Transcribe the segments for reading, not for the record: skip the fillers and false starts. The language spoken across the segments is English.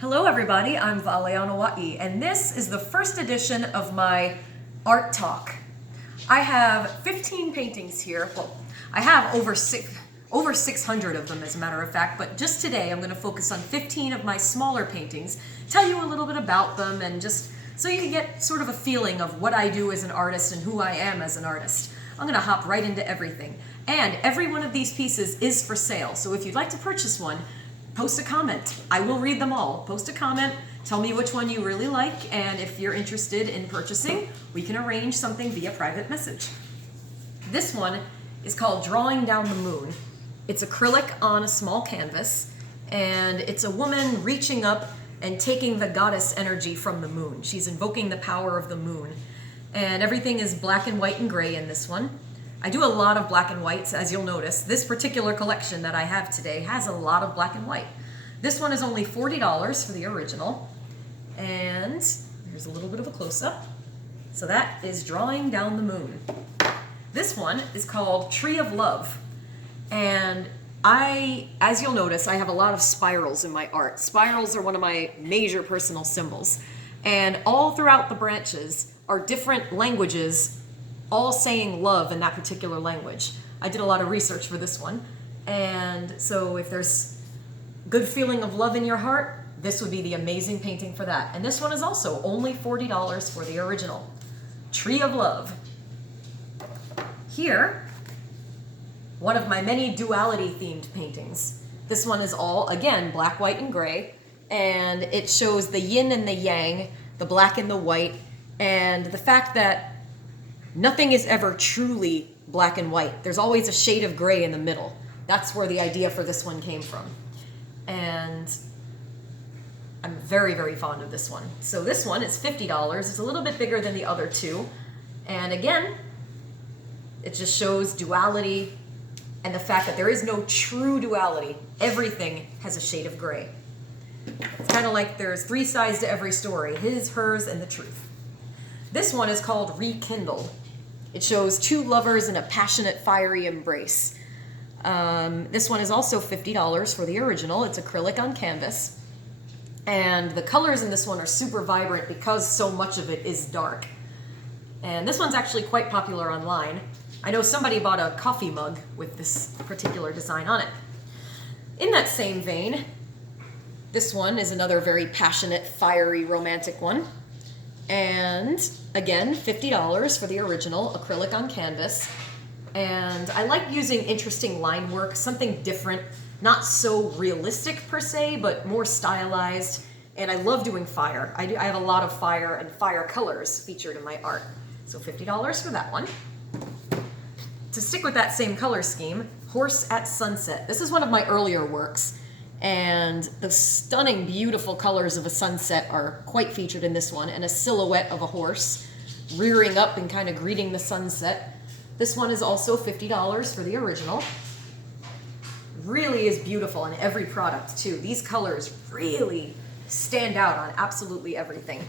Hello everybody, I'm Vale Anoa'i, and this is the first edition of my art talk. I have 15 paintings here. Well, I have over 600 of them as a matter of fact, but just today I'm going to focus on 15 of my smaller paintings, tell you a little bit about them, and just so you can get sort of a feeling of what I do as an artist and who I am as an artist. I'm going to hop right into everything. And every one of these pieces is for sale, so if you'd like to purchase one, post a comment. I will read them all. Post a comment, tell me which one you really like, and if you're interested in purchasing, we can arrange something via private message. This one is called Drawing Down the Moon. It's acrylic on a small canvas, and it's a woman reaching up and taking the goddess energy from the moon. She's invoking the power of the moon. And everything is black and white and gray in this one. I do a lot of black and whites, as you'll notice. This particular collection that I have today has a lot of black and white. This one is only $40 for the original. And here's a little bit of a close-up. So that is Drawing Down the Moon. This one is called Tree of Love. And as you'll notice, I have a lot of spirals in my art. Spirals are one of my major personal symbols. And all throughout the branches are different languages all saying love in that particular language. I did a lot of research for this one. And so if there's good feeling of love in your heart, this would be the amazing painting for that. And this one is also only $40 for the original. Tree of Love. Here, one of my many duality themed paintings. This one is all, again, black, white, and gray. And it shows the yin and the yang, the black and the white, and the fact that nothing is ever truly black and white. There's always a shade of gray in the middle. That's where the idea for this one came from. And I'm very, very fond of this one. So this one is $50. It's a little bit bigger than the other two. And again, it just shows duality and the fact that there is no true duality. Everything has a shade of gray. It's kind of like there's three sides to every story: his, hers, and the truth. This one is called Rekindled. It shows two lovers in a passionate, fiery embrace. This one is also $50 for the original. It's acrylic on canvas. And the colors in this one are super vibrant because so much of it is dark. And this one's actually quite popular online. I know somebody bought a coffee mug with this particular design on it. In that same vein, this one is another very passionate, fiery, romantic one. And again, $50 for the original, acrylic on canvas. And I like using interesting line work, something different, not so realistic per se, but more stylized. And I love doing fire. I have a lot of fire and fire colors featured in my art. So $50 for that one. To stick with that same color scheme, Horse at Sunset. This is one of my earlier works. And the stunning, beautiful colors of a sunset are quite featured in this one, and a silhouette of a horse rearing up and kind of greeting the sunset. This one is also $50 for the original. Really is beautiful in every product too. These colors really stand out on absolutely everything.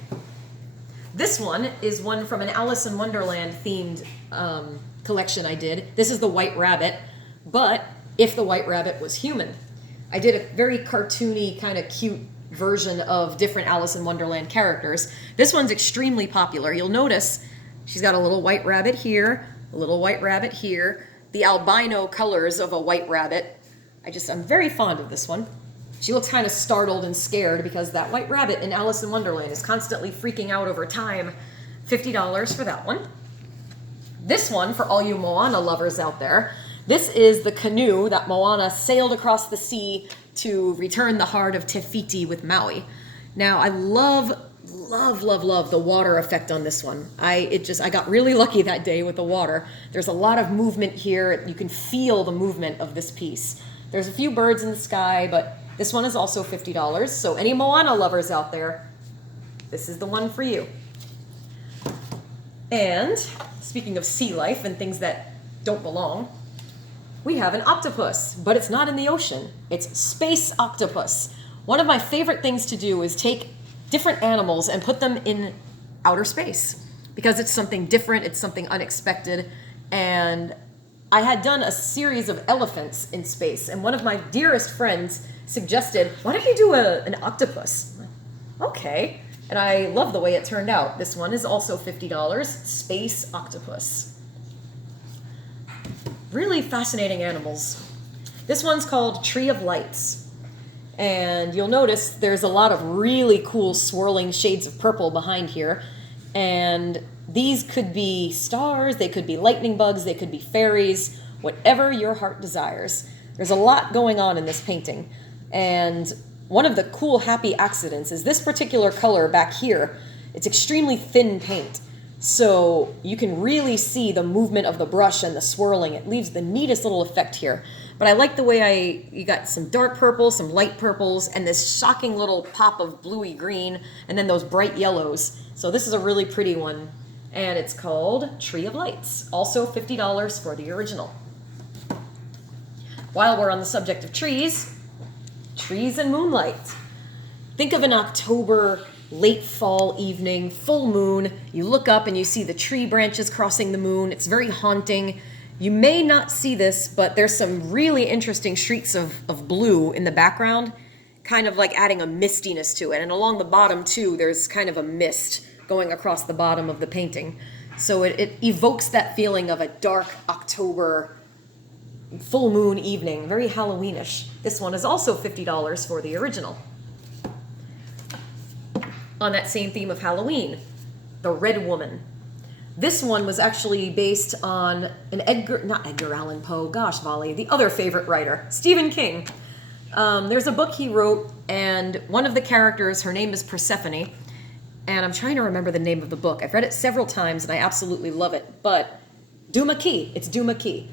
This one is one from an Alice in Wonderland themed collection I did. This is the White Rabbit, but if the White Rabbit was human. I did a very cartoony, kind of cute version of different Alice in Wonderland characters. This one's extremely popular. You'll notice she's got a little white rabbit here, a little white rabbit here, the albino colors of a white rabbit. I'm very fond of this one. She looks kind of startled and scared because that white rabbit in Alice in Wonderland is constantly freaking out over time. $50 for that one. This one, for all you Moana lovers out there, this is the canoe that Moana sailed across the sea to return the heart of Te Fiti with Maui. Now, I love the water effect on this one. I got really lucky that day with the water. There's a lot of movement here. You can feel the movement of this piece. There's a few birds in the sky, but this one is also $50. So any Moana lovers out there, this is the one for you. And speaking of sea life and things that don't belong, we have an octopus, but it's not in the ocean. It's space octopus. One of my favorite things to do is take different animals and put them in outer space because it's something different, it's something unexpected. And I had done a series of elephants in space, and one of my dearest friends suggested, why don't you do an octopus? Okay. And I love the way it turned out. This one is also $50. Space octopus. Really fascinating animals. This one's called Tree of Lights. And you'll notice there's a lot of really cool swirling shades of purple behind here. And these could be stars, they could be lightning bugs, they could be fairies, whatever your heart desires. There's a lot going on in this painting. And one of the cool happy accidents is this particular color back here. It's extremely thin paint. So you can really see the movement of the brush and the swirling. It leaves the neatest little effect here. But I like the way you got some dark purple, some light purples, and this shocking little pop of bluey green, and then those bright yellows. So this is a really pretty one. And it's called Tree of Lights. Also $50 for the original. While we're on the subject of trees and moonlight. Think of an October late fall evening, full moon. You look up and you see the tree branches crossing the moon. It's very haunting. You may not see this, but there's some really interesting streaks of blue in the background, kind of like adding a mistiness to it. And along the bottom too, there's kind of a mist going across the bottom of the painting. So it evokes that feeling of a dark October full moon evening, very Halloweenish. This one is also $50 for the original. On that same theme of Halloween, The Red Woman. This one was actually based on not Edgar Allan Poe, gosh, Vale, the other favorite writer, Stephen King. There's a book he wrote, and one of the characters, her name is Persephone, and I'm trying to remember the name of the book. I've read it several times, and I absolutely love it, but Duma Key, it's Duma Key.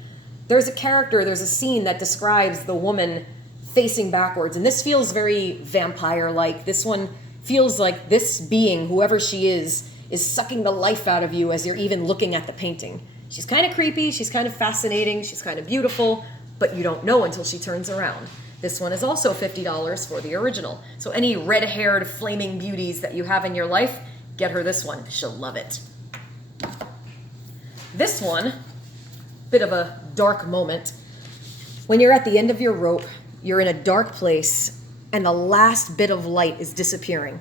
There's a scene that describes the woman facing backwards, and this feels very vampire-like. This one feels like this being, whoever she is sucking the life out of you as you're even looking at the painting. She's kind of creepy, she's kind of fascinating, she's kind of beautiful, but you don't know until she turns around. This one is also $50 for the original. So any red-haired flaming beauties that you have in your life, get her this one. She'll love it. This one, bit of a dark moment. When you're at the end of your rope, you're in a dark place, and the last bit of light is disappearing.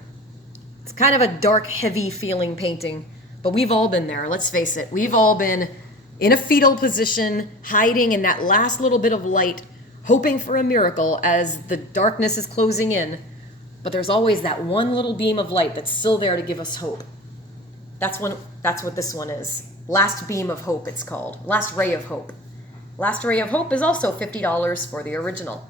It's kind of a dark, heavy feeling painting, but we've all been there, let's face it. We've all been in a fetal position, hiding in that last little bit of light, hoping for a miracle as the darkness is closing in, but there's always that one little beam of light that's still there to give us hope. That's what this one is. Last Beam of Hope, it's called. Last Ray of Hope. Last Ray of Hope is also $50 for the original.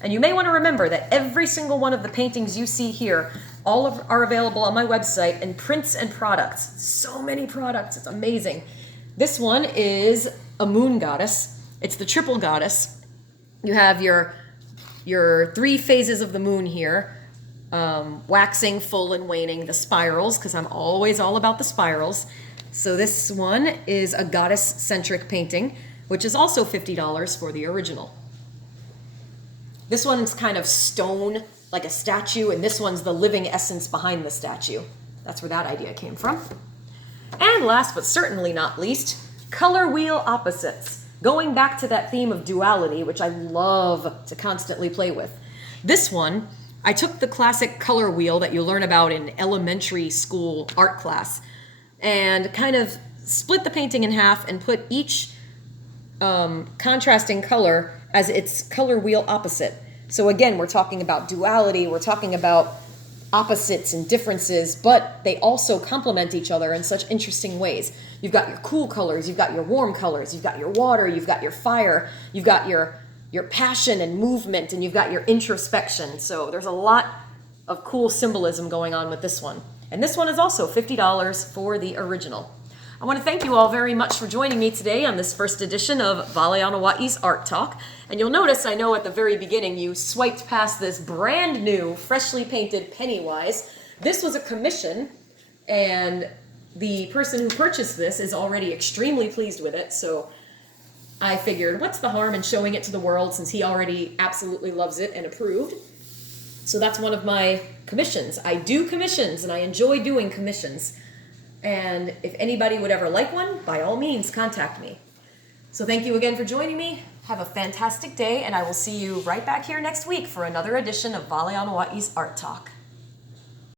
And you may want to remember that every single one of the paintings you see here, are available on my website in prints and products. So many products, it's amazing. This one is a moon goddess. It's the triple goddess. You have your three phases of the moon here, waxing, full, and waning, the spirals, because I'm always all about the spirals. So this one is a goddess-centric painting, which is also $50 for the original. This one's kind of stone, like a statue, and this one's the living essence behind the statue. That's where that idea came from. And last but certainly not least, color wheel opposites. Going back to that theme of duality, which I love to constantly play with. This one, I took the classic color wheel that you learn about in elementary school art class and kind of split the painting in half and put each contrasting color as its color wheel opposite. So again, we're talking about duality, we're talking about opposites and differences, but they also complement each other in such interesting ways. You've got your cool colors, you've got your warm colors, you've got your water, you've got your fire, you've got your passion and movement, and you've got your introspection. So there's a lot of cool symbolism going on with this one. And this one is also $50 for the original. I want to thank you all very much for joining me today on this first edition of Vale Anoa'i's Art Talk. And you'll notice, I know at the very beginning, you swiped past this brand new, freshly painted Pennywise. This was a commission, and the person who purchased this is already extremely pleased with it. So I figured, what's the harm in showing it to the world since he already absolutely loves it and approved? So that's one of my commissions. I do commissions, and I enjoy doing commissions. And if anybody would ever like one, by all means, contact me. So thank you again for joining me. Have a fantastic day, and I will see you right back here next week for another edition of Vale Anoa'i's Art Talk.